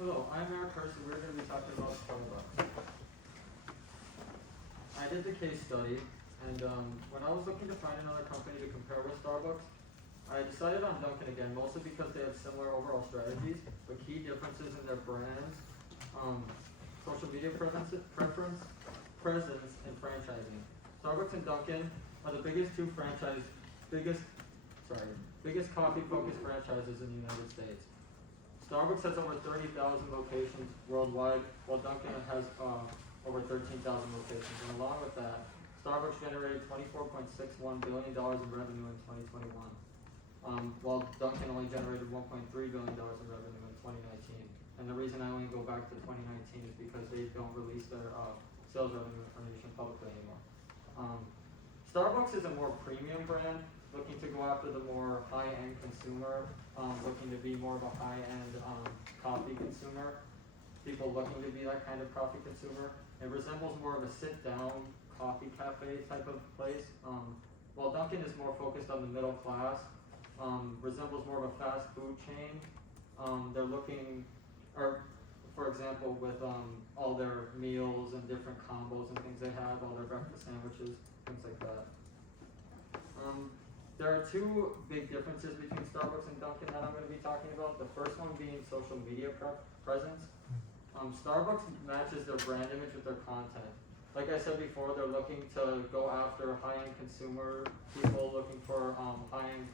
Hello, I'm Eric Hurst, and we're going to be talking about Starbucks. I did the case study, and when I was looking to find another company to compare with Starbucks, I decided on Dunkin' again, mostly because they have similar overall strategies, but key differences in their brands, social media presence, and franchising. Starbucks and Dunkin' are the biggest biggest coffee-focused franchises in the United States. Starbucks has over 30,000 locations worldwide, while Dunkin' has over 13,000 locations. And along with that, Starbucks generated $24.61 billion in revenue in 2021, while Dunkin' only generated $1.3 billion in revenue in 2019. And the reason I only go back to 2019 is because they don't release their sales revenue information publicly anymore. Starbucks is a more premium brand, looking to go after the more high-end consumer, looking to be more of a high-end coffee consumer, people looking to be that kind of coffee consumer. It resembles more of a sit-down coffee cafe type of place, while Dunkin' is more focused on the middle class, resembles more of a fast food chain. They're looking, or for example, with all their meals and different combos and things they have, all their breakfast sandwiches, things like that. There are two big differences between Starbucks and Dunkin' that I'm going to be talking about. The first one being social media presence. Starbucks matches their brand image with their content. Like I said before, they're looking to go after high-end consumer people looking for high-end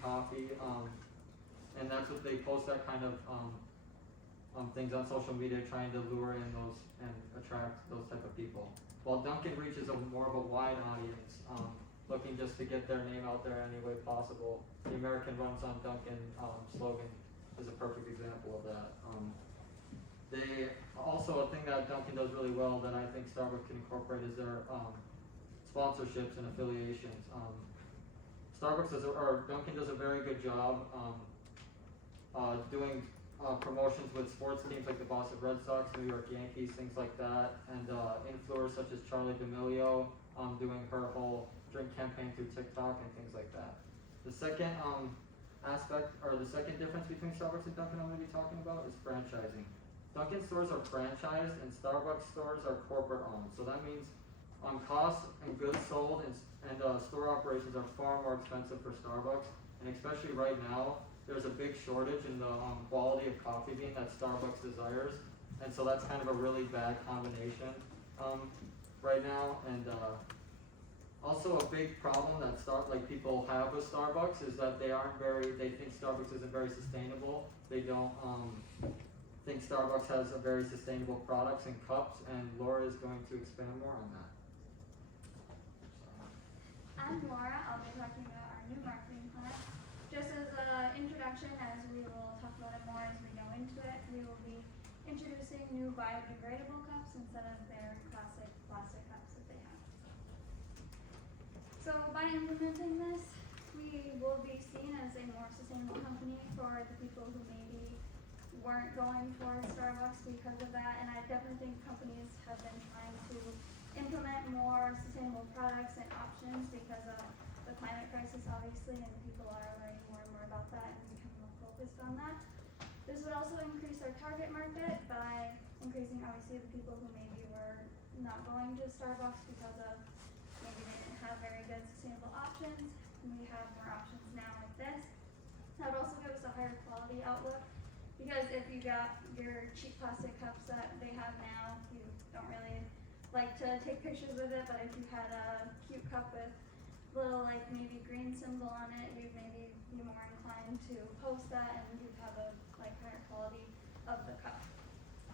coffee, and that's what they post, that kind of things on social media, trying to lure in those and attract those type of people. While Dunkin' reaches more of a wide audience, looking just to get their name out there any way possible. The American runs on Dunkin' slogan is a perfect example of that. They also, a thing that Dunkin' does really well that I think Starbucks can incorporate is their sponsorships and affiliations. Dunkin' does a very good job doing promotions with sports teams like the Boston Red Sox, New York Yankees, things like that, and influencers such as Charli D'Amelio doing her whole drink campaign through TikTok and things like that. The second the second difference between Starbucks and Dunkin' I'm going to be talking about is franchising. Dunkin' stores are franchised and Starbucks stores are corporate owned. So that means costs and goods sold and store operations are far more expensive for Starbucks, and especially right now, there's a big shortage in the quality of coffee bean that Starbucks desires, and so that's kind of a really bad combination right now. And also a big problem that people have with Starbucks is that they think Starbucks isn't very sustainable. They don't think Starbucks has a very sustainable products and cups, and Laura is going to expand more on that. I'm Laura. I'll be talking about our new marketing plan. Just as an introduction, as we will talk about it more as we go into it, we will be introducing new biodegradable cups instead of their classic plastic cups that they have. So by implementing this, we will be seen as a more sustainable company for the people who maybe weren't going towards Starbucks because of that, and I definitely think companies have been trying to implement more sustainable products and options because of the climate crisis, obviously, and people are learning more and more about that and becoming more focused on that. This would also increase our target market by increasing, obviously, the people who maybe were not going to Starbucks because of maybe they didn't have very good sustainable options. We have more options now like this. That would also give us a higher quality outlook, because if you got your cheap plastic cups that they have now, you don't really like to take pictures with it, but if you had a cute cup with little maybe green symbol on it, you'd maybe be more inclined to post that, and you'd have a higher quality of the cup.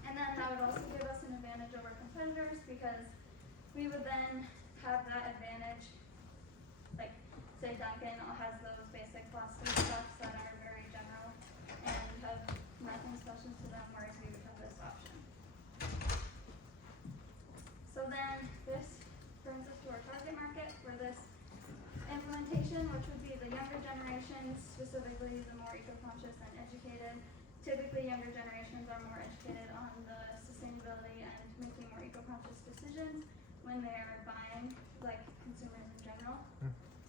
And then that would also give us an advantage over competitors, because we would then have that advantage. Like say Dunkin' has those basic plastic cups that are very general and have nothing special to them, whereas we would have this option. So then this brings us to our target market for this implementation, which would be the younger generations, specifically the more eco-conscious and educated. Typically, younger generations are more educated on the sustainability and making more eco-conscious decisions when they are buying, like consumers in general.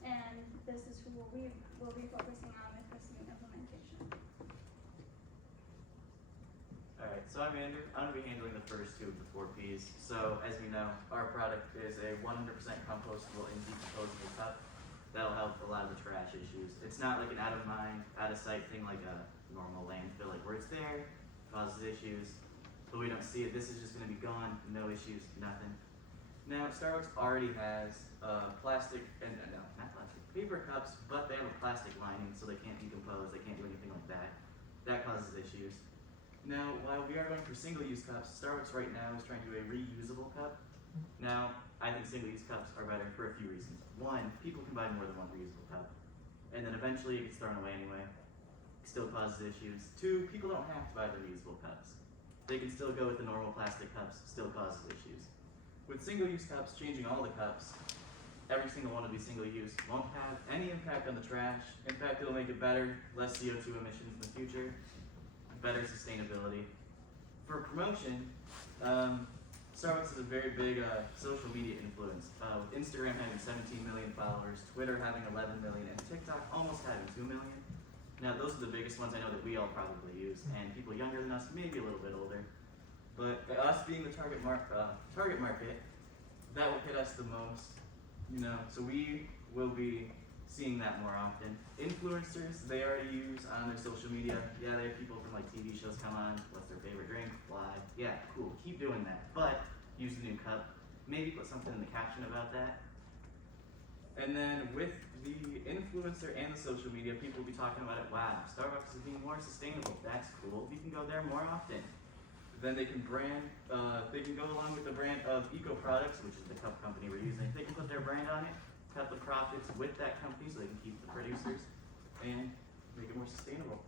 And this is who we will be focusing on with this new implementation. Alright, so I'm Andrew. I'm going to be handling the first two of the 4 Ps. So, as we know, our product is a 100% compostable and decomposable cup. That'll help a lot of the trash issues. It's not like an out of mind, out of sight thing like a normal landfill, like where it's there, causes issues, but we don't see it. This is just going to be gone, no issues, nothing. Now, Starbucks already has plastic, and no, not plastic, paper cups, but they have a plastic lining, so they can't decompose, they can't do anything like that. That causes issues. Now, while we are going for single-use cups, Starbucks right now is trying to do a reusable cup. Now, I think single-use cups are better for a few reasons. One, people can buy more than one reusable cup, and then eventually it gets thrown away anyway. Still causes issues. Two, people don't have to buy the reusable cups. They can still go with the normal plastic cups, still causes issues. With single-use cups, changing all the cups, every single one will be single-use, won't have any impact on the trash. In fact, it'll make it better, less CO2 emissions in the future, better sustainability. For promotion, Starbucks is a very big social media influence, with Instagram having 17 million followers, Twitter having 11 million, and TikTok almost having 2 million. Now, those are the biggest ones I know that we all probably use, and people younger than us, maybe a little bit older. But by us being the target market, that will hit us the most, so we will be seeing that more often. Influencers, they already use on their social media. Yeah, they have people from like TV shows come on, what's their favorite drink, why. Yeah, cool, keep doing that. But use the new cup. Maybe put something in the caption about that. And then with the influencer and the social media, people will be talking about it. Wow, Starbucks is being more sustainable. That's cool. We can go there more often. Then they can they can go along with the brand of Eco Products, which is the cup company we're using. They can put their brand on it, cut the profits with that company so they can keep the producers and make it more sustainable.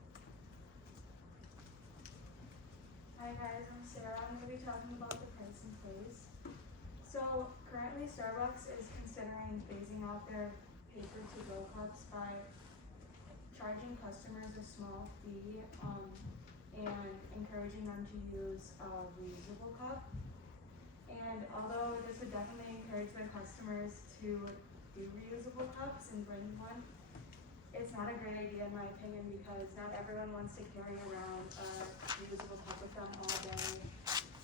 Hi guys, I'm Sarah. I'm going to be talking about the price and place. So currently Starbucks is considering phasing out their paper to-go cups by charging customers a small fee and encouraging them to use a reusable cup. And although this would definitely encourage their customers to do reusable cups and bring one, it's not a great idea in my opinion because not everyone wants to carry around a reusable cup with them all day.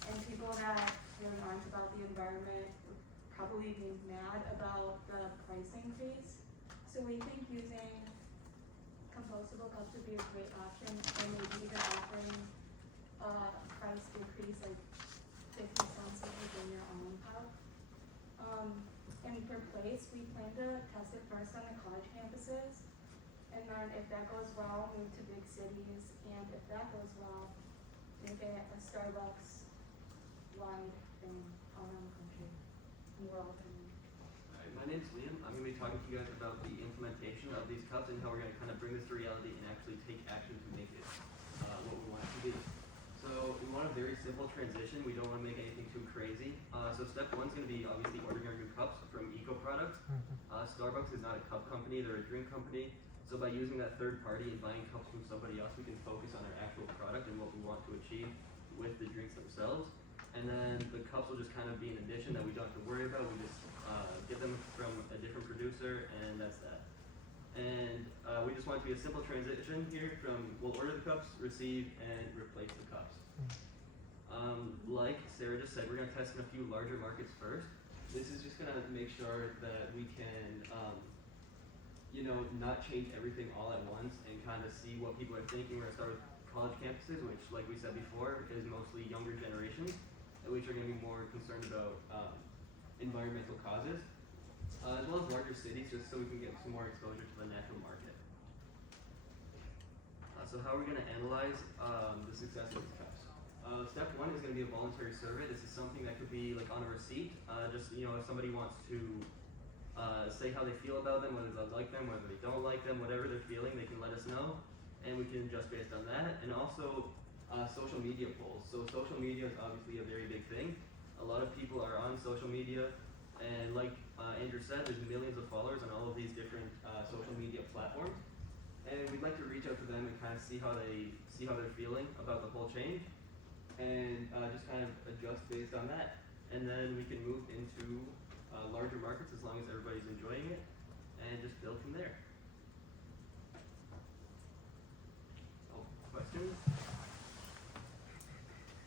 And people that really aren't about the environment would probably be mad about the price increase. So we think using compostable cups would be a great option, and maybe even offering a price decrease like 50 cents if you bring your own cup. And for place, we plan to test it first on the college campuses, and then if that goes well, move to big cities, and if that goes well, make it a Starbucks-wide thing all around the country and world. Alright, my name's Liam. I'm going to be talking to you guys about the implementation of these cups and how we're going to kind of bring this to reality and actually take action to make it what we want it to be. So we want a very simple transition. We don't want to make anything too crazy. So step 1 is going to be obviously ordering our new cups from Eco Products. Starbucks is not a cup company, they're a drink company. So by using that third party and buying cups from somebody else, we can focus on our actual product and what we want to achieve with the drinks themselves. And then the cups will just kind of be an addition that we don't have to worry about. We just get them from a different producer, and that's that. And we just want it to be a simple transition here from we'll order the cups, receive, and replace the cups. Like Sarah just said, we're going to test in a few larger markets first. This is just going to make sure that we can, not change everything all at once and kind of see what people are thinking. We're going to start with college campuses, which, like we said before, is mostly younger generations, which are going to be more concerned about environmental causes, as well as larger cities, just so we can get some more exposure to the natural market. So how are we going to analyze the success of these cups? Step 1 is going to be a voluntary survey. This is something that could be like on a receipt. If somebody wants to say how they feel about them, whether they like them, whether they don't like them, whatever they're feeling, they can let us know, and we can adjust based on that. And also social media polls. So social media is obviously a very big thing. A lot of people are on social media, and like Andrew said, there's millions of followers on all of these different social media platforms. And we'd like to reach out to them and kind of see how they're feeling about the whole change, and just kind of adjust based on that. And then we can move into larger markets as long as everybody's enjoying it, and just build from there. Oh, questions?